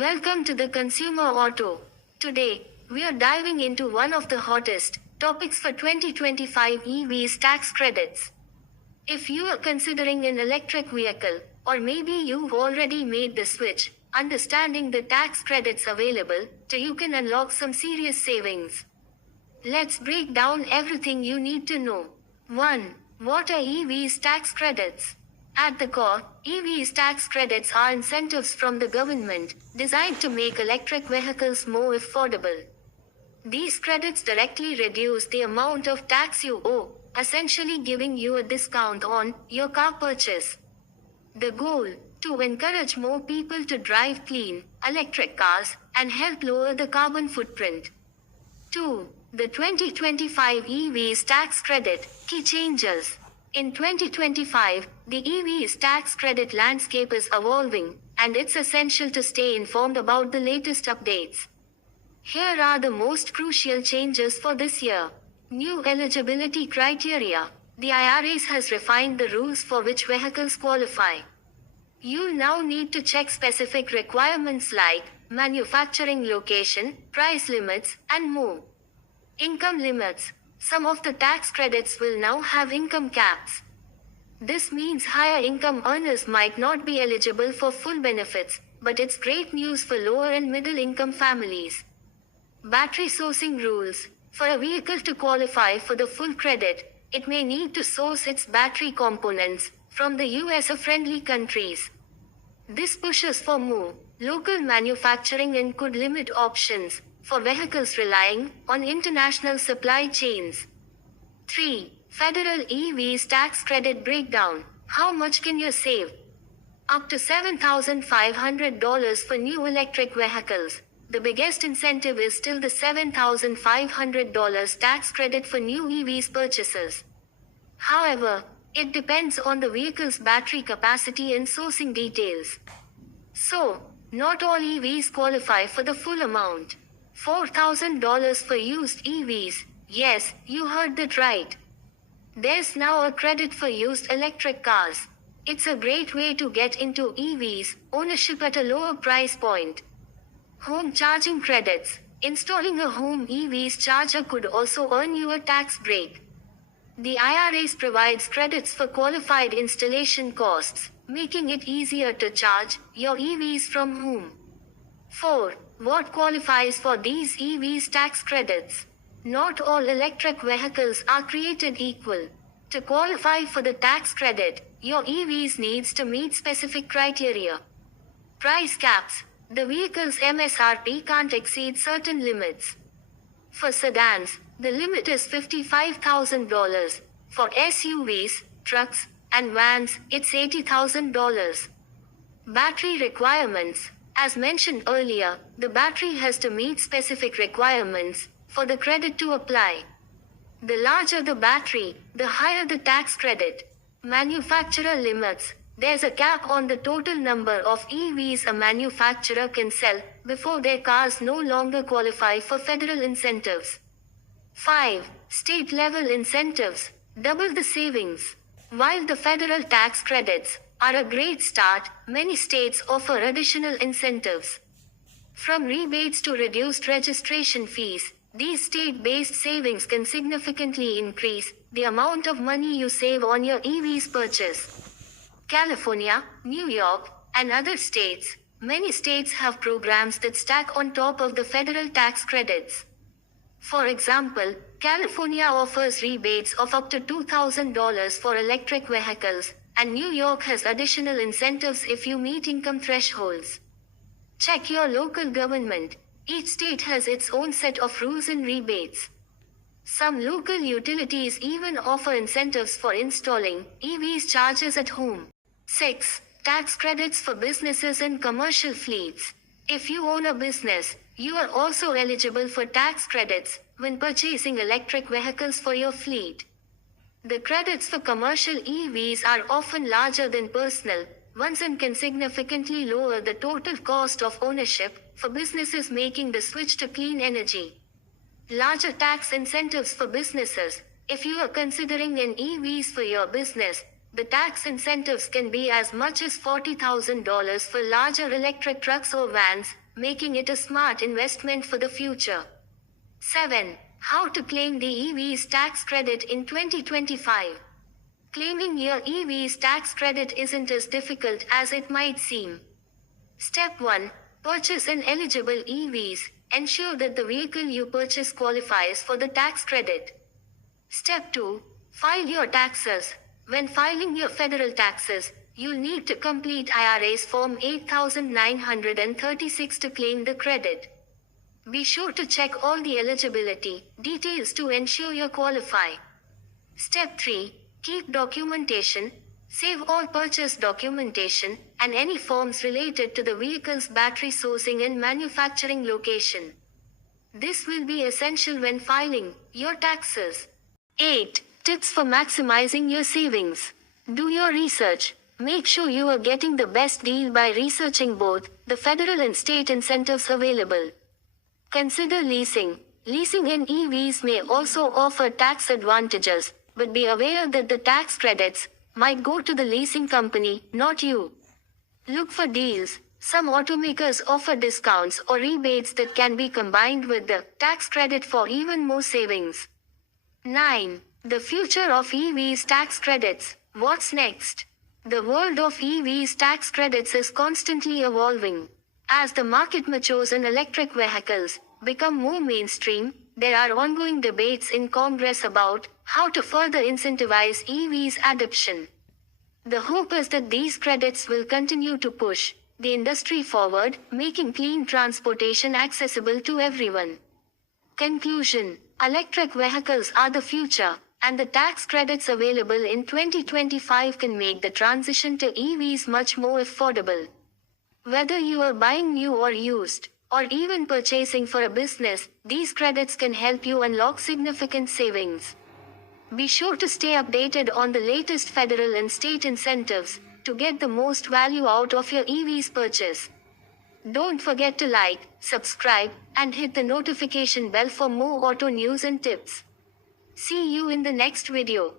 Welcome to the Consumer Auto. Today, we are diving into one of the hottest topics for 2025 EVs tax credits. If you are considering an electric vehicle, or maybe you've already made the switch, understanding the tax credits available to you can unlock some serious savings. Let's break down everything you need to know. 1. What are EVs tax credits? At the core, EVs tax credits are incentives from the government designed to make electric vehicles more affordable. These credits directly reduce the amount of tax you owe, essentially giving you a discount on your car purchase. The goal: to encourage more people to drive clean, electric cars and help lower the carbon footprint. 2. The 2025 EVs tax credit, key changes. In 2025, the EVs tax credit landscape is evolving, and it's essential to stay informed about the latest updates. Here are the most crucial changes for this year. New eligibility criteria. The IRA has refined the rules for which vehicles qualify. You'll now need to check specific requirements like manufacturing location, price limits, and more. Income limits. Some of the tax credits will now have income caps. This means higher income earners might not be eligible for full benefits, but it's great news for lower and middle income families. Battery sourcing rules. For a vehicle to qualify for the full credit, it may need to source its battery components from the US or friendly countries. This pushes for more local manufacturing and could limit options for vehicles relying on international supply chains. 3. Federal EVs tax credit breakdown. How much can you save? Up to $7,500 for new electric vehicles. The biggest incentive is still the $7,500 tax credit for new EVs purchases. However, it depends on the vehicle's battery capacity and sourcing details. So, not all EVs qualify for the full amount. $4,000 for used EVs. Yes, you heard that right. There's now a credit for used electric cars. It's a great way to get into EVs ownership at a lower price point. Home charging credits. Installing a home EVs charger could also earn you a tax break. The IRA provides credits for qualified installation costs, making it easier to charge your EVs from home. 4. What qualifies for these EVs tax credits? Not all electric vehicles are created equal. To qualify for the tax credit, your EVs needs to meet specific criteria. Price caps. The vehicle's MSRP can't exceed certain limits. For sedans, the limit is $55,000. For SUVs, trucks, and vans, it's $80,000. Battery requirements. As mentioned earlier, the battery has to meet specific requirements for the credit to apply. The larger the battery, the higher the tax credit. Manufacturer limits. There's a cap on the total number of EVs a manufacturer can sell before their cars no longer qualify for federal incentives. 5. State-level incentives. Double the savings. While the federal tax credits are a great start, many states offer additional incentives. From rebates to reduced registration fees, these state-based savings can significantly increase the amount of money you save on your EV's purchase. California, New York, and other states. Many states have programs that stack on top of the federal tax credits. For example, California offers rebates of up to $2,000 for electric vehicles, and New York has additional incentives if you meet income thresholds. Check your local government. Each state has its own set of rules and rebates. Some local utilities even offer incentives for installing EVs chargers at home. 6. Tax credits for businesses and commercial fleets. If you own a business, you are also eligible for tax credits when purchasing electric vehicles for your fleet. The credits for commercial EVs are often larger than personal ones and can significantly lower the total cost of ownership for businesses making the switch to clean energy. Larger tax incentives for businesses. If you are considering an EVs for your business, the tax incentives can be as much as $40,000 for larger electric trucks or vans, making it a smart investment for the future. 7. How to claim the EV's tax credit in 2025. Claiming your EV's tax credit isn't as difficult as it might seem. Step 1. Purchase an eligible EVs. Ensure that the vehicle you purchase qualifies for the tax credit. Step 2. File your taxes. When filing your federal taxes, you'll need to complete IRS Form 8936 to claim the credit. Be sure to check all the eligibility details to ensure you qualify. Step 3. Keep documentation. Save all purchase documentation and any forms related to the vehicle's battery sourcing and manufacturing location. This will be essential when filing your taxes. 8. Tips for maximizing your savings. Do your research. Make sure you are getting the best deal by researching both the federal and state incentives available. Consider leasing. Leasing in EVs may also offer tax advantages, but be aware that the tax credits might go to the leasing company, not you. Look for deals. Some automakers offer discounts or rebates that can be combined with the tax credit for even more savings. 9. The future of EVs tax credits. What's next? The world of EVs tax credits is constantly evolving. As the market matures and electric vehicles become more mainstream, there are ongoing debates in Congress about how to further incentivize EVs adoption. The hope is that these credits will continue to push the industry forward, making clean transportation accessible to everyone. Conclusion. Electric vehicles are the future, and the tax credits available in 2025 can make the transition to EVs much more affordable. Whether you are buying new or used, or even purchasing for a business, these credits can help you unlock significant savings. Be sure to stay updated on the latest federal and state incentives to get the most value out of your EV's purchase. Don't forget to like, subscribe, and hit the notification bell for more auto news and tips. See you in the next video.